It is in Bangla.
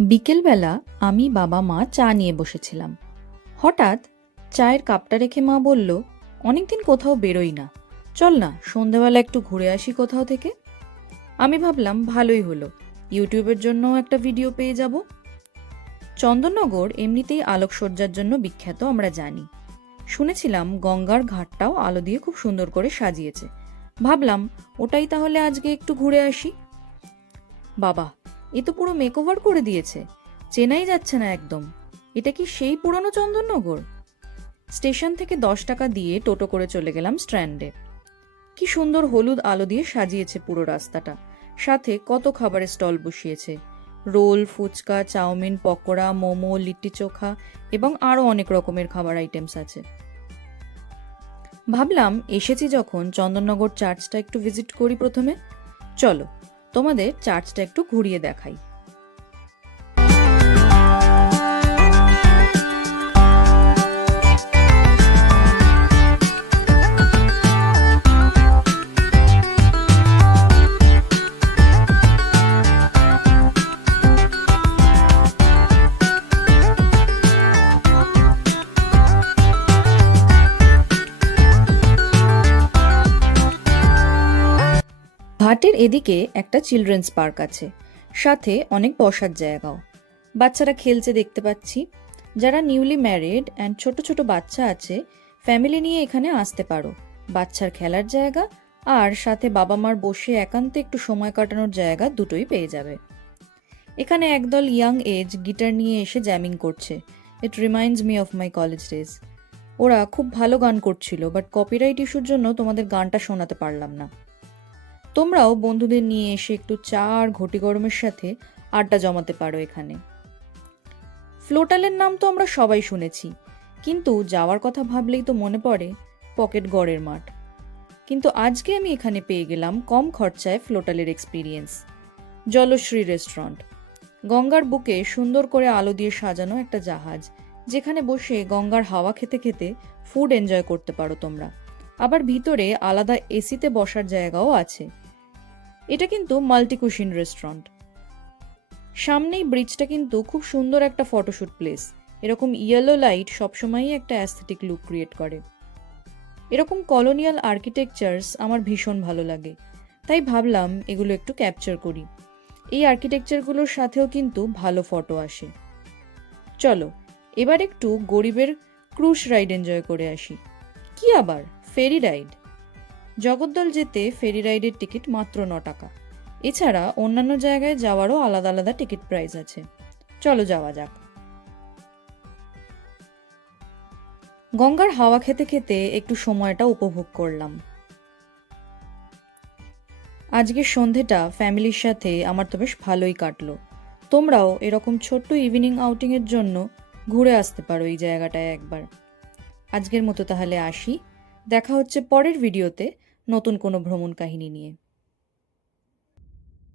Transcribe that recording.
বিকেলবেলা আমি বাবা মা চা নিয়ে বসেছিলাম। হঠাৎ চায়ের কাপটা রেখে মা বলল, অনেকদিন কোথাও বেরোই না, চল না সন্ধেবেলা একটু ঘুরে আসি কোথাও থেকে। আমি ভাবলাম ভালোই হলো, ইউটিউবের জন্য একটা ভিডিও পেয়ে যাব। চন্দননগর এমনিতেই আলোকসজ্জার জন্য বিখ্যাত আমরা জানি। শুনেছিলাম গঙ্গার ঘাটটাও আলো দিয়ে খুব সুন্দর করে সাজিয়েছে। ভাবলাম ওটাই তাহলে আজকে একটু ঘুরে আসি। বাবা, এ তো পুরো মেকওভার করে দিয়েছে, চেনাই যাচ্ছে না একদম। এটা কি সেই পুরনো চন্দননগর? স্টেশন থেকে 10 টাকা দিয়ে টোটো করে চলে গেলাম স্ট্র্যান্ডে। কি সুন্দর হলুদ আলো দিয়ে সাজিয়েছে পুরো রাস্তাটা, সাথে কত খাবারের স্টল বসিয়েছে। রোল, ফুচকা, চাউমিন, পকোড়া, মোমো, লিট্টি চোখা এবং আরো অনেক রকমের খাবার আইটেমস আছে। ভাবলাম এসেছি যখন চন্দননগর চার্চটা একটু ভিজিট করি প্রথমে। চলো তোমাদের চার্চটা একটু ঘুরিয়ে দেখাই। ঘাটের এদিকে একটা চিলড্রেন্স পার্ক আছে, সাথে অনেক বসার জায়গাও। বাচ্চারা খেলছে দেখতে পাচ্ছি। যারা নিউলি ম্যারিড অ্যান্ড ছোট ছোট বাচ্চা আছে, ফ্যামিলি নিয়ে এখানে আসতে পারো। বাচ্চার খেলার জায়গা আর সাথে বাবা মার বসে একান্তে একটু সময় কাটানোর জায়গা দুটোই পেয়ে যাবে। এখানে একদল ইয়াং এজ গিটার নিয়ে এসে জ্যামিং করছে। It reminds me of my college days. ওরা খুব ভালো গান করছিল, বাট কপিরাইট ইস্যুর জন্য তোমাদের গানটা শোনাতে পারলাম না। তোমরাও বন্ধুদের নিয়ে এসে একটু চা আর ঘটি গরমের সাথে আড্ডা জমাতে পারো এখানে। ফ্লোটালের নাম তো আমরা সবাই শুনেছি, কিন্তু যাওয়ার কথা ভাবলেই তো মনে পড়ে পকেট গড়ের মাঠ। কিন্তু আজকে আমি এখানে পেয়ে গেলাম কম খরচায় ফ্লোটালের এক্সপিরিয়েন্স। জলশ্রী রেস্টুরেন্ট, গঙ্গার বুকে সুন্দর করে আলো দিয়ে সাজানো একটা জাহাজ, যেখানে বসে গঙ্গার হাওয়া খেতে খেতে ফুড এনজয় করতে পারো তোমরা। আবার ভিতরে আলাদা এসিতে বসার জায়গাও আছে। এটা কিন্তু মাল্টি কুশিন রেস্টুরেন্ট। সামনেই ব্রিজটা কিন্তু খুব সুন্দর একটা ফটোশুট প্লেস। এরকম ইয়েলো লাইট সবসময়ই একটা অ্যাস্থেটিক লুক ক্রিয়েট করে। এরকম কলোনিয়াল আর্কিটেকচারস আমার ভীষণ ভালো লাগে, তাই ভাবলাম এগুলো একটু ক্যাপচার করি। এই আর্কিটেকচারগুলোর সাথেও কিন্তু ভালো ফটো আসে। চলো এবার একটু গরিবের ক্রুজ রাইড এনজয় করে আসি। কি আবার ফেরি রাইড? জগদ্দল যেতে ফেরি রাইডের টিকিট মাত্র 9 টাকা। এছাড়া অন্যান্য জায়গায় যাওয়ারও আলাদা আলাদা টিকিট প্রাইস আছে। চলো যাওয়া যাক। গঙ্গার হাওয়া খেতে খেতে একটু সময়টা উপভোগ করলাম। আজকের সন্ধেটা ফ্যামিলির সাথে আমার তো বেশ ভালোই কাটলো। তোমরাও এরকম ছোট্ট ইভিনিং আউটিংয়ের জন্য ঘুরে আসতে পারো এই জায়গাটায় একবার। আজকের মতো তাহলে আসি, দেখা হচ্ছে পরের ভিডিওতে নতুন কোনো ভ্রমণ কাহিনী নিয়ে।